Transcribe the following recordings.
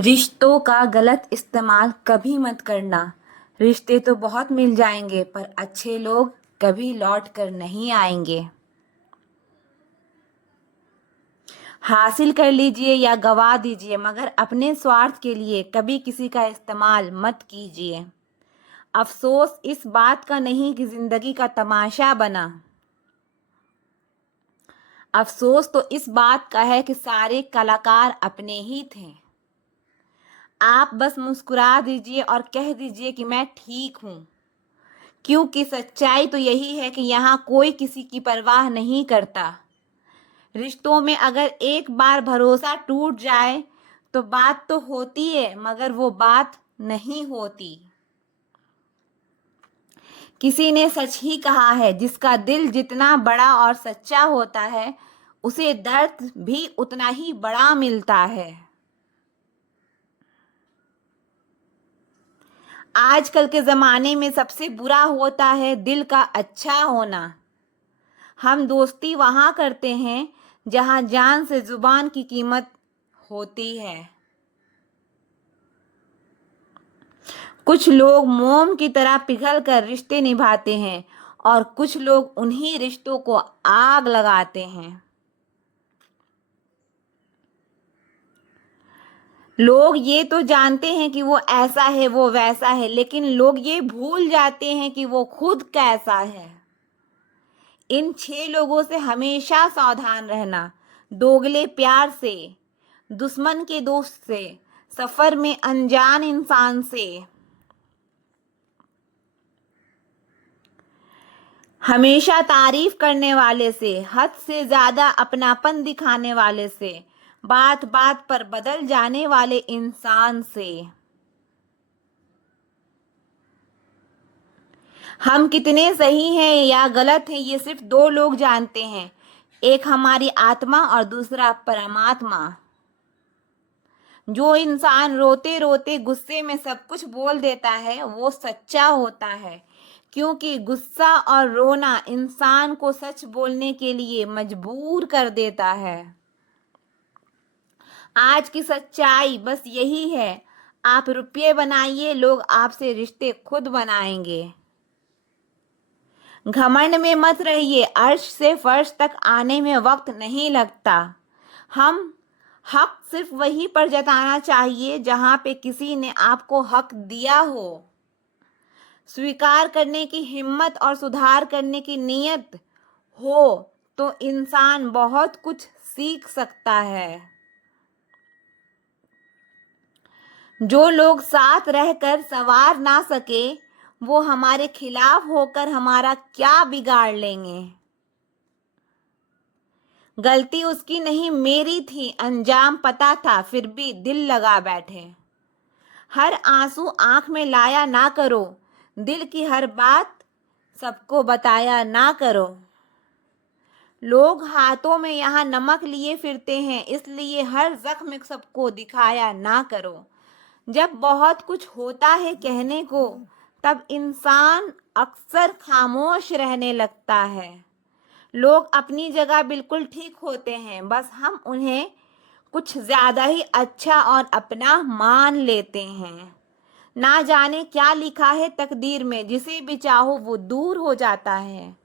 रिश्तों का गलत इस्तेमाल कभी मत करना। रिश्ते तो बहुत मिल जाएंगे पर अच्छे लोग कभी लौट कर नहीं आएंगे। हासिल कर लीजिए या गवा दीजिए मगर अपने स्वार्थ के लिए कभी किसी का इस्तेमाल मत कीजिए। अफसोस इस बात का नहीं कि जिंदगी का तमाशा बना। अफसोस तो इस बात का है कि सारे कलाकार अपने ही थे। आप बस मुस्कुरा दीजिए और कह दीजिए कि मैं ठीक हूँ, क्योंकि सच्चाई तो यही है कि यहाँ कोई किसी की परवाह नहीं करता। रिश्तों में अगर एक बार भरोसा टूट जाए तो बात तो होती है मगर वो बात नहीं होती। किसी ने सच ही कहा है, जिसका दिल जितना बड़ा और सच्चा होता है उसे दर्द भी उतना ही बड़ा मिलता है। आजकल के ज़माने में सबसे बुरा होता है दिल का अच्छा होना। हम दोस्ती वहाँ करते हैं जहाँ जान से जुबान की कीमत होती है। कुछ लोग मोम की तरह पिघल कर रिश्ते निभाते हैं और कुछ लोग उन्हीं रिश्तों को आग लगाते हैं। लोग ये तो जानते हैं कि वो ऐसा है वो वैसा है, लेकिन लोग ये भूल जाते हैं कि वो खुद कैसा है। इन 6 लोगों से हमेशा सावधान रहना। दोगले प्यार से, दुश्मन के दोस्त से, सफर में अनजान इंसान से, हमेशा तारीफ करने वाले से, हद से ज्यादा अपनापन दिखाने वाले से, बात बात पर बदल जाने वाले इंसान से। हम कितने सही हैं या गलत हैं ये सिर्फ 2 लोग जानते हैं, एक हमारी आत्मा और दूसरा परमात्मा। जो इंसान रोते रोते गुस्से में सब कुछ बोल देता है वो सच्चा होता है, क्योंकि गुस्सा और रोना इंसान को सच बोलने के लिए मजबूर कर देता है। आज की सच्चाई बस यही है, आप रुपये बनाइए, लोग आपसे रिश्ते खुद बनाएंगे। घमंड में मत रहिए, अर्श से फर्श तक आने में वक्त नहीं लगता। हम हक सिर्फ वहीं पर जताना चाहिए जहां पे किसी ने आपको हक दिया हो। स्वीकार करने की हिम्मत और सुधार करने की नीयत हो तो इंसान बहुत कुछ सीख सकता है। जो लोग साथ रहकर संवार ना सके वो हमारे खिलाफ होकर हमारा क्या बिगाड़ लेंगे। गलती उसकी नहीं मेरी थी, अंजाम पता था फिर भी दिल लगा बैठे। हर आंसू आंख में लाया ना करो, दिल की हर बात सबको बताया ना करो। लोग हाथों में यहाँ नमक लिए फिरते हैं, इसलिए हर जख्म सबको दिखाया ना करो। जब बहुत कुछ होता है कहने को तब इंसान अक्सर खामोश रहने लगता है। लोग अपनी जगह बिल्कुल ठीक होते हैं, बस हम उन्हें कुछ ज्यादा ही अच्छा और अपना मान लेते हैं। ना जाने क्या लिखा है तकदीर में, जिसे भी चाहो वो दूर हो जाता है।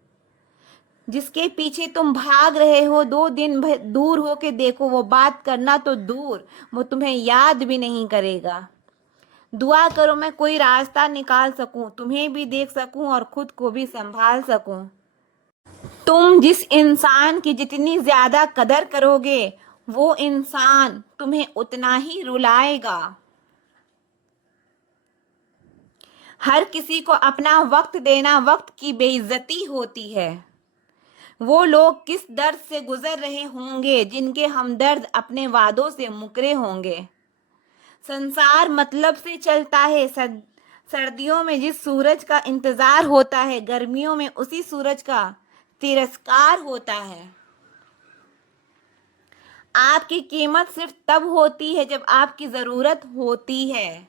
जिसके पीछे तुम भाग रहे हो 2 दिन दूर हो के देखो, वो बात करना तो दूर, वो तुम्हें याद भी नहीं करेगा। दुआ करो मैं कोई रास्ता निकाल सकूं, तुम्हें भी देख सकूं और खुद को भी संभाल सकूं। तुम जिस इंसान की जितनी ज्यादा कदर करोगे वो इंसान तुम्हें उतना ही रुलाएगा। हर किसी को अपना वक्त देना वक्त की बेइज्जती होती है। वो लोग किस दर्द से गुजर रहे होंगे जिनके हमदर्द अपने वादों से मुकरे होंगे। संसार मतलब से चलता है, सर्दियों में जिस सूरज का इंतजार होता है गर्मियों में उसी सूरज का तिरस्कार होता है। आपकी कीमत सिर्फ तब होती है जब आपकी ज़रूरत होती है।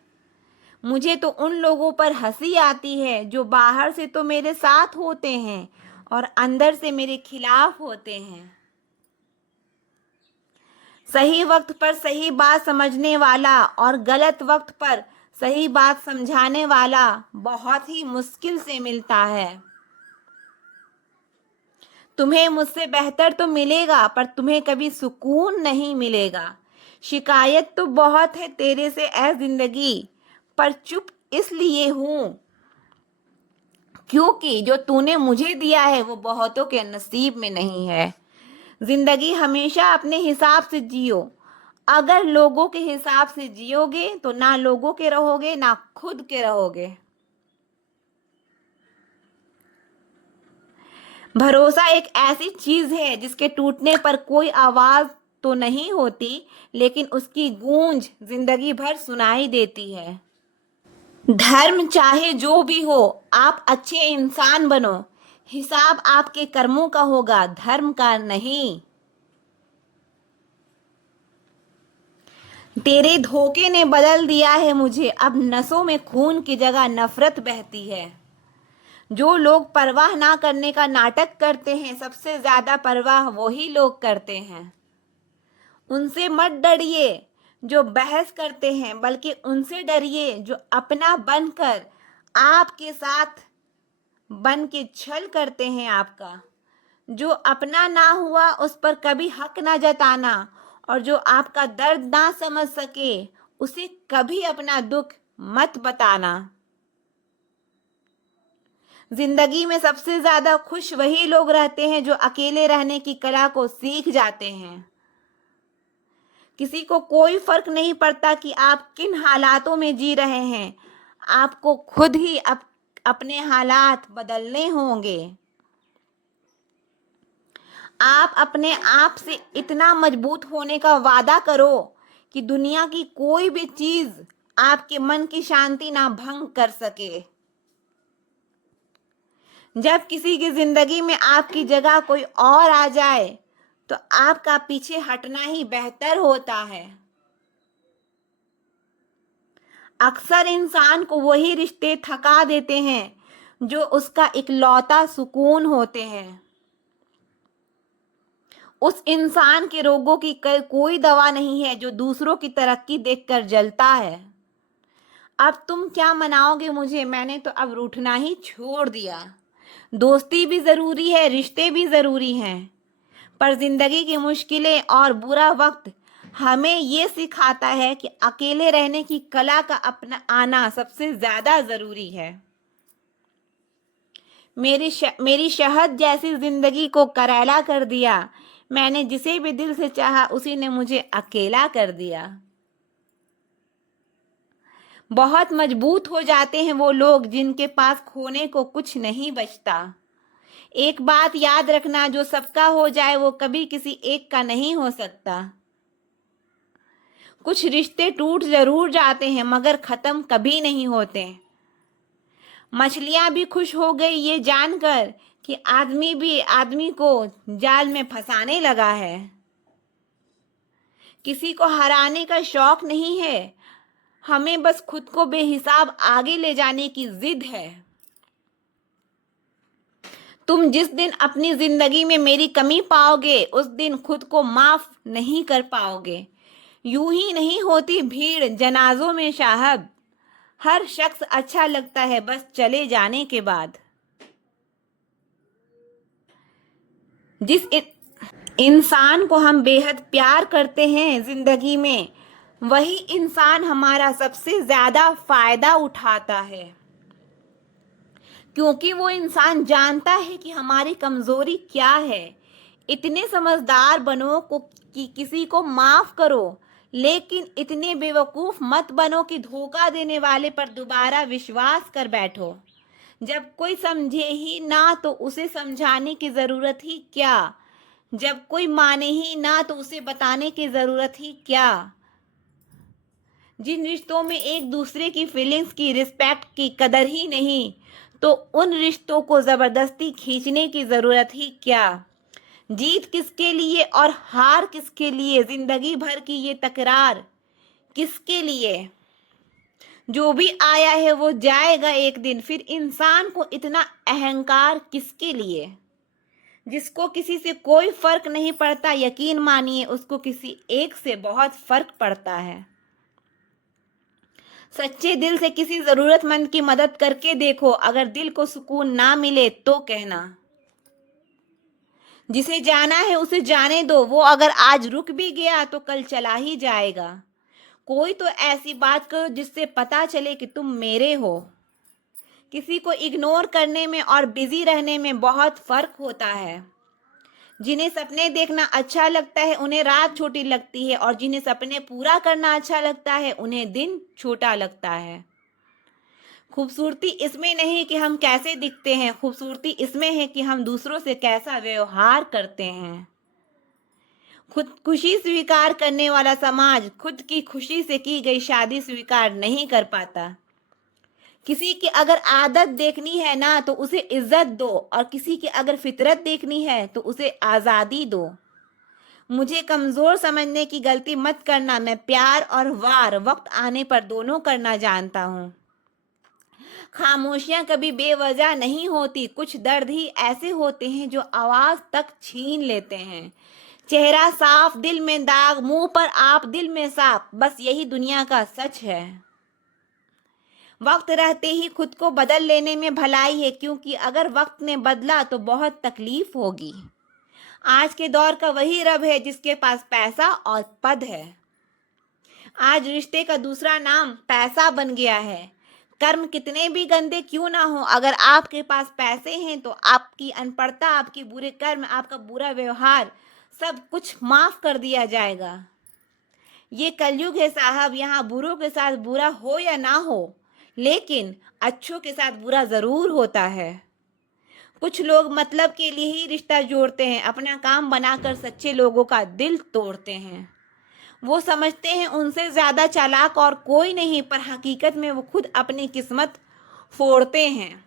मुझे तो उन लोगों पर हंसी आती है जो बाहर से तो मेरे साथ होते हैं और अंदर से मेरे खिलाफ होते हैं। सही वक्त पर सही बात समझने वाला और गलत वक्त पर सही बात समझाने वाला बहुत ही मुश्किल से मिलता है। तुम्हें मुझसे बेहतर तो मिलेगा, पर तुम्हें कभी सुकून नहीं मिलेगा। शिकायत तो बहुत है तेरे से ऐ जिंदगी, पर चुप इसलिए हूँ क्योंकि जो तूने मुझे दिया है वो बहुतों के नसीब में नहीं है। जिंदगी हमेशा अपने हिसाब से जियो। अगर लोगों के हिसाब से जियोगे तो ना लोगों के रहोगे ना खुद के रहोगे। भरोसा एक ऐसी चीज है जिसके टूटने पर कोई आवाज तो नहीं होती, लेकिन उसकी गूंज जिंदगी भर सुनाई देती है। धर्म चाहे जो भी हो, आप अच्छे इंसान बनो। हिसाब आपके कर्मों का होगा, धर्म का नहीं। तेरे धोखे ने बदल दिया है मुझे, अब नसों में खून की जगह नफरत बहती है। जो लोग परवाह ना करने का नाटक करते हैं, सबसे ज्यादा परवाह वही लोग करते हैं। उनसे मत डरिए जो बहस करते हैं, बल्कि उनसे डरिए जो अपना बनकर आपके साथ बन के छल करते हैं आपका। जो अपना ना हुआ उस पर कभी हक ना जताना, और जो आपका दर्द ना समझ सके उसे कभी अपना दुख मत बताना। जिंदगी में सबसे ज्यादा खुश वही लोग रहते हैं जो अकेले रहने की कला को सीख जाते हैं। किसी को कोई फर्क नहीं पड़ता कि आप किन हालातों में जी रहे हैं, आपको खुद ही अपने हालात बदलने होंगे। आप अपने आप से इतना मजबूत होने का वादा करो कि दुनिया की कोई भी चीज आपके मन की शांति ना भंग कर सके। जब किसी की जिंदगी में आपकी जगह कोई और आ जाए तो आपका पीछे हटना ही बेहतर होता है। अक्सर इंसान को वही रिश्ते थका देते हैं जो उसका इकलौता सुकून होते हैं। उस इंसान के रोगों की कोई दवा नहीं है जो दूसरों की तरक्की देखकर जलता है। अब तुम क्या मनाओगे मुझे, मैंने तो अब रूठना ही छोड़ दिया। दोस्ती भी जरूरी है, रिश्ते भी जरूरी हैं, पर जिंदगी की मुश्किलें और बुरा वक्त हमें ये सिखाता है कि अकेले रहने की कला का अपना आना सबसे ज्यादा जरूरी है। मेरी शहद जैसी जिंदगी को करैला कर दिया। मैंने जिसे भी दिल से चाहा उसी ने मुझे अकेला कर दिया। बहुत मजबूत हो जाते हैं वो लोग जिनके पास खोने को कुछ नहीं बचता। एक बात याद रखना, जो सबका हो जाए वो कभी किसी एक का नहीं हो सकता। कुछ रिश्ते टूट जरूर जाते हैं मगर खत्म कभी नहीं होते। मछलियां भी खुश हो गई ये जानकर कि आदमी भी आदमी को जाल में फंसाने लगा है। किसी को हराने का शौक नहीं है, हमें बस खुद को बेहिसाब आगे ले जाने की जिद है। तुम जिस दिन अपनी जिंदगी में मेरी कमी पाओगे उस दिन खुद को माफ नहीं कर पाओगे। यूं ही नहीं होती भीड़ जनाजों में साहब, हर शख्स अच्छा लगता है बस चले जाने के बाद। जिस इंसान को हम बेहद प्यार करते हैं जिंदगी में, वही इंसान हमारा सबसे ज्यादा फायदा उठाता है, क्योंकि वो इंसान जानता है कि हमारी कमजोरी क्या है। इतने समझदार बनो कि किसी को माफ करो, लेकिन इतने बेवकूफ मत बनो कि धोखा देने वाले पर दोबारा विश्वास कर बैठो। जब कोई समझे ही ना तो उसे समझाने की जरूरत ही क्या। जब कोई माने ही ना तो उसे बताने की जरूरत ही क्या। जिन रिश्तों में एक दूसरे की फीलिंग्स की, रिस्पेक्ट की कदर ही नहीं, तो उन रिश्तों को जबरदस्ती खींचने की जरूरत ही क्या। जीत किसके लिए और हार किसके लिए, जिंदगी भर की ये तकरार किसके लिए। जो भी आया है वो जाएगा एक दिन, फिर इंसान को इतना अहंकार किसके लिए। जिसको किसी से कोई फर्क नहीं पड़ता, यकीन मानिए उसको किसी एक से बहुत फर्क पड़ता है। सच्चे दिल से किसी जरूरतमंद की मदद करके देखो, अगर दिल को सुकून ना मिले तो कहना। जिसे जाना है उसे जाने दो, वो अगर आज रुक भी गया तो कल चला ही जाएगा। कोई तो ऐसी बात करो जिससे पता चले कि तुम मेरे हो। किसी को इग्नोर करने में और बिजी रहने में बहुत फर्क होता है। जिन्हें सपने देखना अच्छा लगता है उन्हें रात छोटी लगती है, और जिन्हें सपने पूरा करना अच्छा लगता है उन्हें दिन छोटा लगता है। खूबसूरती इसमें नहीं कि हम कैसे दिखते हैं, खूबसूरती इसमें है कि हम दूसरों से कैसा व्यवहार करते हैं। खुद खुशी स्वीकार करने वाला समाज खुद की खुशी से की गई शादी स्वीकार नहीं कर पाता। किसी की अगर आदत देखनी है ना तो उसे इज्जत दो, और किसी की अगर फितरत देखनी है तो उसे आज़ादी दो। मुझे कमज़ोर समझने की गलती मत करना, मैं प्यार और वार वक्त आने पर दोनों करना जानता हूँ। खामोशियाँ कभी बेवजह नहीं होती, कुछ दर्द ही ऐसे होते हैं जो आवाज़ तक छीन लेते हैं। चेहरा साफ दिल में दाग, मुंह पर आप दिल में साफ, बस यही दुनिया का सच है। वक्त रहते ही खुद को बदल लेने में भलाई है, क्योंकि अगर वक्त ने बदला तो बहुत तकलीफ होगी। आज के दौर का वही रब है जिसके पास पैसा और पद है। आज रिश्ते का दूसरा नाम पैसा बन गया है। कर्म कितने भी गंदे क्यों ना हो, अगर आपके पास पैसे हैं तो आपकी अनपढ़ता, आपके बुरे कर्म, आपका बुरा व्यवहार सब कुछ माफ कर दिया जाएगा। ये कलयुग है साहब, यहाँ बुरों के साथ बुरा हो या ना हो, लेकिन अच्छों के साथ बुरा जरूर होता है। कुछ लोग मतलब के लिए ही रिश्ता जोड़ते हैं, अपना काम बनाकर सच्चे लोगों का दिल तोड़ते हैं। वो समझते हैं उनसे ज्यादा चालाक और कोई नहीं, पर हकीकत में वो खुद अपनी किस्मत फोड़ते हैं।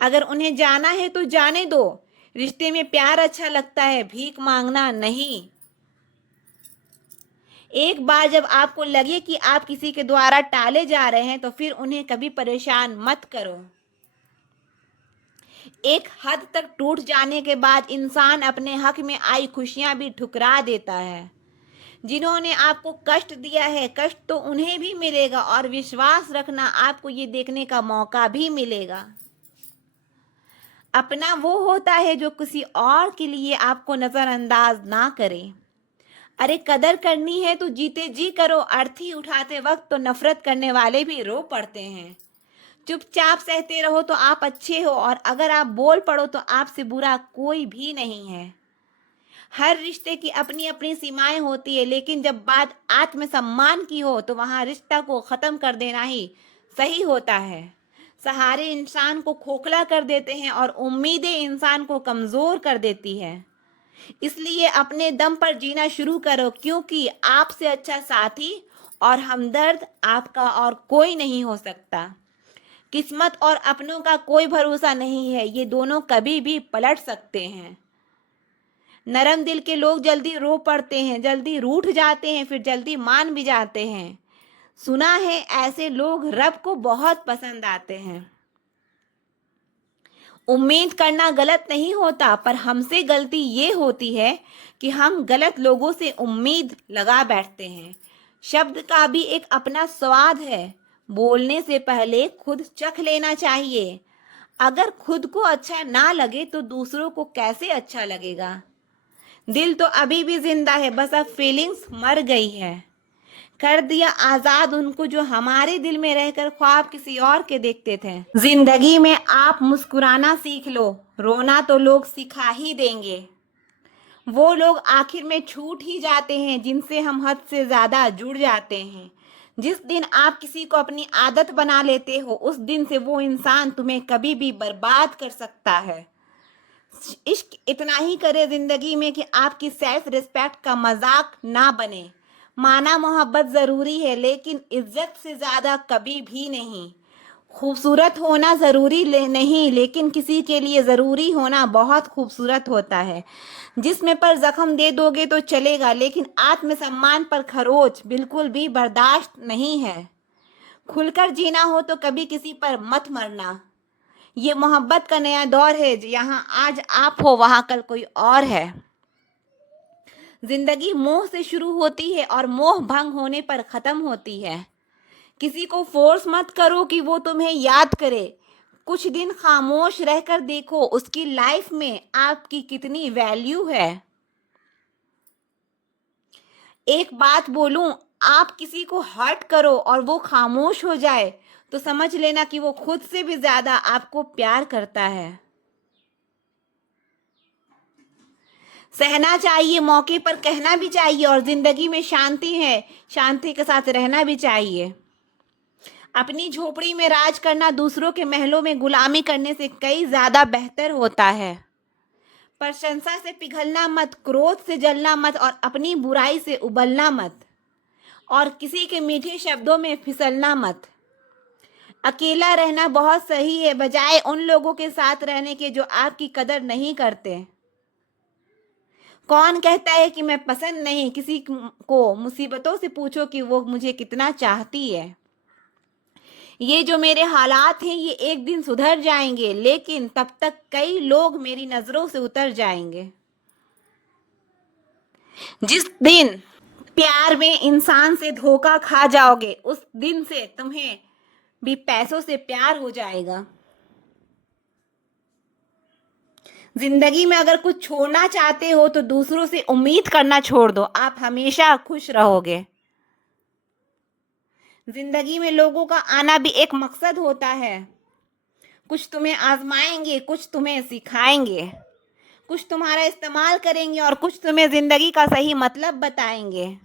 अगर उन्हें जाना है तो जाने दो। रिश्ते में प्यार अच्छा लगता है, भीख मांगना नहीं। एक बार जब आपको लगे कि आप किसी के द्वारा टाले जा रहे हैं तो फिर उन्हें कभी परेशान मत करो। एक हद तक टूट जाने के बाद इंसान अपने हक में आई खुशियां भी ठुकरा देता है। जिन्होंने आपको कष्ट दिया है, कष्ट तो उन्हें भी मिलेगा, और विश्वास रखना आपको ये देखने का मौका भी मिलेगा। अपना वो होता है जो किसी और के लिए आपको नजरअंदाज ना करे। अरे कदर करनी है तो जीते जी करो, अर्थी उठाते वक्त तो नफरत करने वाले भी रो पड़ते हैं। चुपचाप सहते रहो तो आप अच्छे हो, और अगर आप बोल पड़ो तो आपसे बुरा कोई भी नहीं है। हर रिश्ते की अपनी अपनी सीमाएं होती है, लेकिन जब बात आत्मसम्मान की हो तो वहां रिश्ता को खत्म कर देना ही सही होता है। सहारे इंसान को खोखला कर देते हैं और उम्मीदें इंसान को कमजोर कर देती है। इसलिए अपने दम पर जीना शुरू करो, क्योंकि आपसे अच्छा साथी और हमदर्द आपका और कोई नहीं हो सकता। किस्मत और अपनों का कोई भरोसा नहीं है, ये दोनों कभी भी पलट सकते हैं। नरम दिल के लोग जल्दी रो पड़ते हैं, जल्दी रूठ जाते हैं, फिर जल्दी मान भी जाते हैं। सुना है ऐसे लोग रब को बहुत पसंद आते हैं। उम्मीद करना गलत नहीं होता, पर हमसे गलती ये होती है कि हम गलत लोगों से उम्मीद लगा बैठते हैं। शब्द का भी एक अपना स्वाद है, बोलने से पहले खुद चख लेना चाहिए। अगर खुद को अच्छा ना लगे तो दूसरों को कैसे अच्छा लगेगा। दिल तो अभी भी जिंदा है, बस अब फीलिंग्स मर गई है। कर दिया आजाद उनको जो हमारे दिल में रहकर ख्वाब किसी और के देखते थे। जिंदगी में आप मुस्कुराना सीख लो, रोना तो लोग सिखा ही देंगे। वो लोग आखिर में छूट ही जाते हैं जिनसे हम हद से ज्यादा जुड़ जाते हैं। जिस दिन आप किसी को अपनी आदत बना लेते हो, उस दिन से वो इंसान तुम्हें कभी भी बर्बाद कर सकता है। इश्क इतना ही करे जिंदगी में कि आपकी सेल्फ रिस्पेक्ट का मजाक ना बने। माना मोहब्बत जरूरी है, लेकिन इज्जत से ज्यादा कभी भी नहीं। खूबसूरत होना जरूरी नहीं, लेकिन किसी के लिए जरूरी होना बहुत खूबसूरत होता है। जिस्म पर जख्म दे दोगे तो चलेगा, लेकिन आत्मसम्मान पर खरोच बिल्कुल भी बर्दाश्त नहीं है। खुलकर जीना हो तो कभी किसी पर मत मरना, ये मोहब्बत का नया दौर है, यहाँ आज आप हो वहाँ कल कोई और है। जिंदगी मोह से शुरू होती है और मोह भंग होने पर खत्म होती है। किसी को फोर्स मत करो कि वो तुम्हें याद करे। कुछ दिन खामोश रहकर देखो उसकी लाइफ में आपकी कितनी वैल्यू है। एक बात बोलूं, आप किसी को हर्ट करो और वो खामोश हो जाए तो समझ लेना कि वो खुद से भी ज्यादा आपको प्यार करता है। सहना चाहिए, मौके पर कहना भी चाहिए, और जिंदगी में शांति है, शांति के साथ रहना भी चाहिए। अपनी झोपड़ी में राज करना दूसरों के महलों में गुलामी करने से कई ज्यादा बेहतर होता है। प्रशंसा से पिघलना मत, क्रोध से जलना मत, और अपनी बुराई से उबलना मत, और किसी के मीठे शब्दों में फिसलना मत। अकेला रहना बहुत सही है, बजाय उन लोगों के साथ रहने के जो आपकी कदर नहीं करते। कौन कहता है कि मैं पसंद नहीं? किसी को मुसीबतों से पूछो कि वो मुझे कितना चाहती है। ये जो मेरे हालात हैं ये एक दिन सुधर जाएंगे, लेकिन तब तक कई लोग मेरी नजरों से उतर जाएंगे। जिस दिन प्यार में इंसान से धोखा खा जाओगे उस दिन से तुम्हें भी पैसों से प्यार हो जाएगा। जिंदगी में अगर कुछ छोड़ना चाहते हो तो दूसरों से उम्मीद करना छोड़ दो, आप हमेशा खुश रहोगे। जिंदगी में लोगों का आना भी एक मकसद होता है। कुछ तुम्हें आजमाएंगे, कुछ तुम्हें सिखाएंगे, कुछ तुम्हारा इस्तेमाल करेंगे और कुछ तुम्हें जिंदगी का सही मतलब बताएंगे।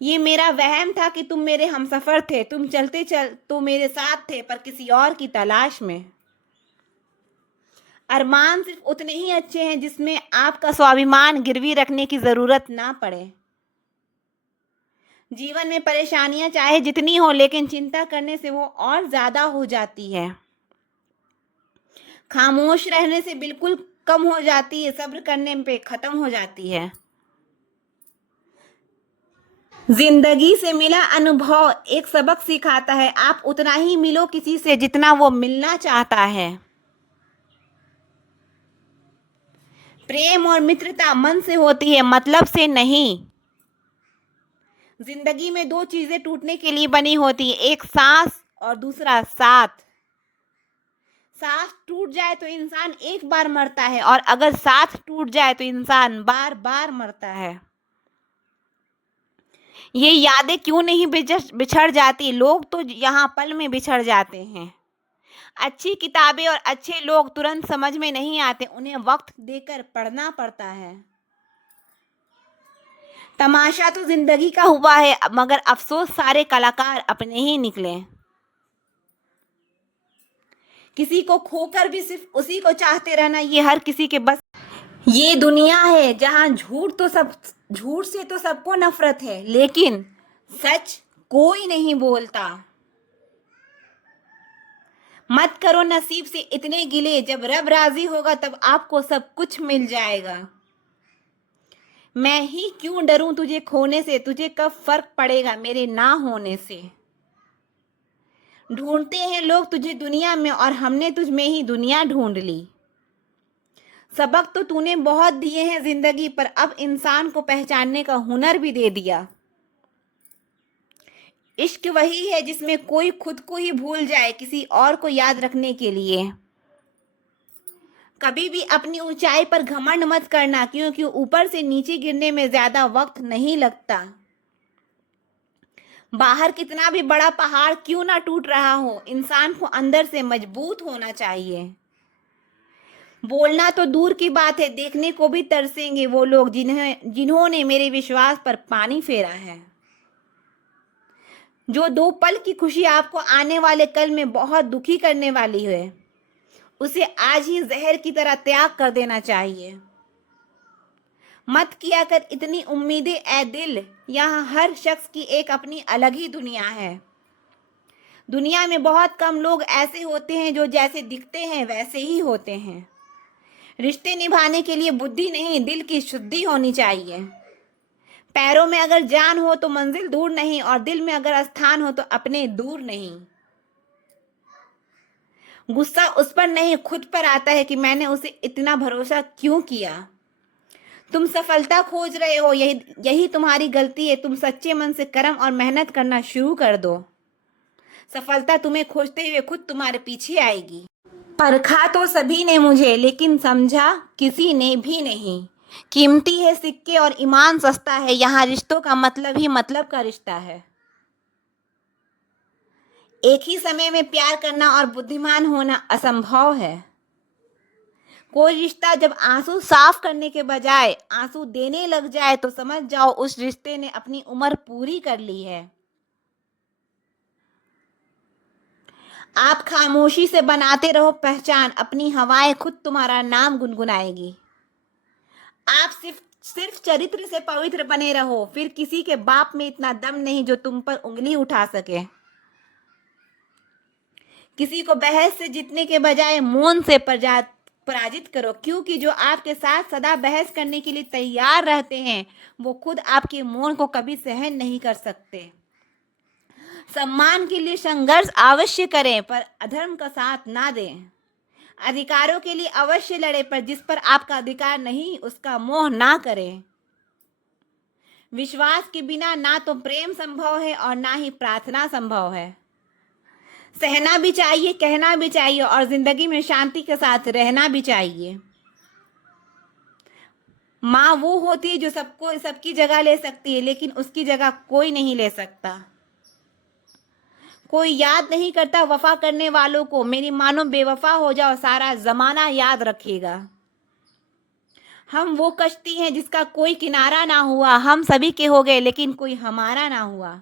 ये मेरा वहम था कि तुम मेरे हमसफर थे, तुम चलते तो मेरे साथ थे पर किसी और की तलाश में। अरमान सिर्फ उतने ही अच्छे हैं जिसमें आपका स्वाभिमान गिरवी रखने की जरूरत ना पड़े। जीवन में परेशानियां चाहे जितनी हो, लेकिन चिंता करने से वो और ज्यादा हो जाती है। खामोश रहने से बिल्कुल कम हो जाती है, सब्र करने पे खत्म हो जाती है। जिंदगी से मिला अनुभव एक सबक सिखाता है, आप उतना ही मिलो किसी से जितना वो मिलना चाहता है। प्रेम और मित्रता मन से होती है, मतलब से नहीं। जिंदगी में दो चीजें टूटने के लिए बनी होती है, एक सांस और दूसरा साथ। सांस टूट जाए तो इंसान एक बार मरता है, और अगर साथ टूट जाए तो इंसान बार बार मरता है। ये यादें क्यों नहीं बिछड़ जाती? लोग तो यहाँ पल में बिछड़ जाते हैं। अच्छी किताबें और अच्छे लोग तुरंत समझ में नहीं आते, उन्हें वक्त देकर पढ़ना पड़ता है। तमाशा तो जिंदगी का हुआ है, मगर अफसोस सारे कलाकार अपने ही निकले। किसी को खोकर भी सिर्फ उसी को चाहते रहना, ये हर किसी के बस। ये दुनिया है जहां झूठ से तो सबको नफरत है, लेकिन सच कोई नहीं बोलता। मत करो नसीब से इतने गिले, जब रब राजी होगा तब आपको सब कुछ मिल जाएगा। मैं ही क्यों डरूं तुझे खोने से, तुझे कब फर्क पड़ेगा मेरे ना होने से। ढूंढते हैं लोग तुझे दुनिया में, और हमने तुझ में ही दुनिया ढूंढ ली। सबक तो तूने बहुत दिए हैं जिंदगी पर, अब इंसान को पहचानने का हुनर भी दे दिया। इश्क वही है जिसमें कोई खुद को ही भूल जाए किसी और को याद रखने के लिए। कभी भी अपनी ऊंचाई पर घमंड मत करना, क्योंकि ऊपर से नीचे गिरने में ज्यादा वक्त नहीं लगता। बाहर कितना भी बड़ा पहाड़ क्यों ना टूट रहा हो, इंसान को अंदर से मजबूत होना चाहिए। बोलना तो दूर की बात है, देखने को भी तरसेंगे वो लोग जिन्होंने मेरे विश्वास पर पानी फेरा है। जो दो पल की खुशी आपको आने वाले कल में बहुत दुखी करने वाली है, उसे आज ही जहर की तरह त्याग कर देना चाहिए। मत किया कर इतनी उम्मीदें ए दिल, यहाँ हर शख्स की एक अपनी अलग ही दुनिया है। दुनिया में बहुत कम लोग ऐसे होते हैं जो जैसे दिखते हैं वैसे ही होते हैं। रिश्ते निभाने के लिए बुद्धि नहीं, दिल की शुद्धि होनी चाहिए। पैरों में अगर जान हो तो मंजिल दूर नहीं, और दिल में अगर स्थान हो तो अपने दूर नहीं। गुस्सा उस पर नहीं खुद पर आता है कि मैंने उसे इतना भरोसा क्यों किया। तुम सफलता खोज रहे हो, यही यही तुम्हारी गलती है। तुम सच्चे मन से कर्म और मेहनत करना शुरू कर दो। सफलता तुम्हें खोजते हुए खुद तुम्हारे पीछे आएगी। परखा तो सभी ने मुझे, लेकिन समझा किसी ने भी नहीं। कीमती है सिक्के और ईमान सस्ता है, यहाँ रिश्तों का मतलब ही मतलब का रिश्ता है। एक ही समय में प्यार करना और बुद्धिमान होना असंभव है। कोई रिश्ता जब आंसू साफ करने के बजाय आंसू देने लग जाए तो समझ जाओ उस रिश्ते ने अपनी उम्र पूरी कर ली है। आप खामोशी से बनाते रहो पहचान, अपनी हवाएं खुद तुम्हारा नाम गुनगुनाएगी। आप सिर्फ सिर्फ चरित्र से पवित्र बने रहो, फिर किसी के बाप में इतना दम नहीं जो तुम पर उंगली उठा सके। किसी को बहस से जीतने के बजाय मौन से पराजित करो, क्योंकि जो आपके साथ सदा बहस करने के लिए तैयार रहते हैं वो खुद आपके मौन को कभी सहन नहीं कर सकते। सम्मान के लिए संघर्ष अवश्य करें पर अधर्म का साथ ना दें। अधिकारों के लिए अवश्य लड़े पर जिस पर आपका अधिकार नहीं उसका मोह ना करें। विश्वास के बिना ना तो प्रेम संभव है और ना ही प्रार्थना संभव है। सहना भी चाहिए, कहना भी चाहिए और जिंदगी में शांति के साथ रहना भी चाहिए। माँ वो होती है जो सबकी जगह ले सकती है, लेकिन उसकी जगह कोई नहीं ले सकता। कोई याद नहीं करता वफा करने वालों को, मेरी मानो बेवफा हो जाओ सारा जमाना याद रखेगा। हम वो कश्ती हैं जिसका कोई किनारा ना हुआ, हम सभी के हो गए लेकिन कोई हमारा ना हुआ।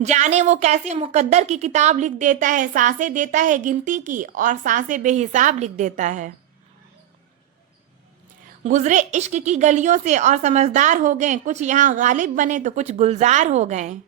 जाने वो कैसे मुकद्दर की किताब लिख देता है, सांसें देता है गिनती की और सांसें बेहिसाब लिख देता है। गुजरे इश्क की गलियों से और समझदार हो गए, कुछ यहाँ गालिब बने तो कुछ गुलजार हो गए।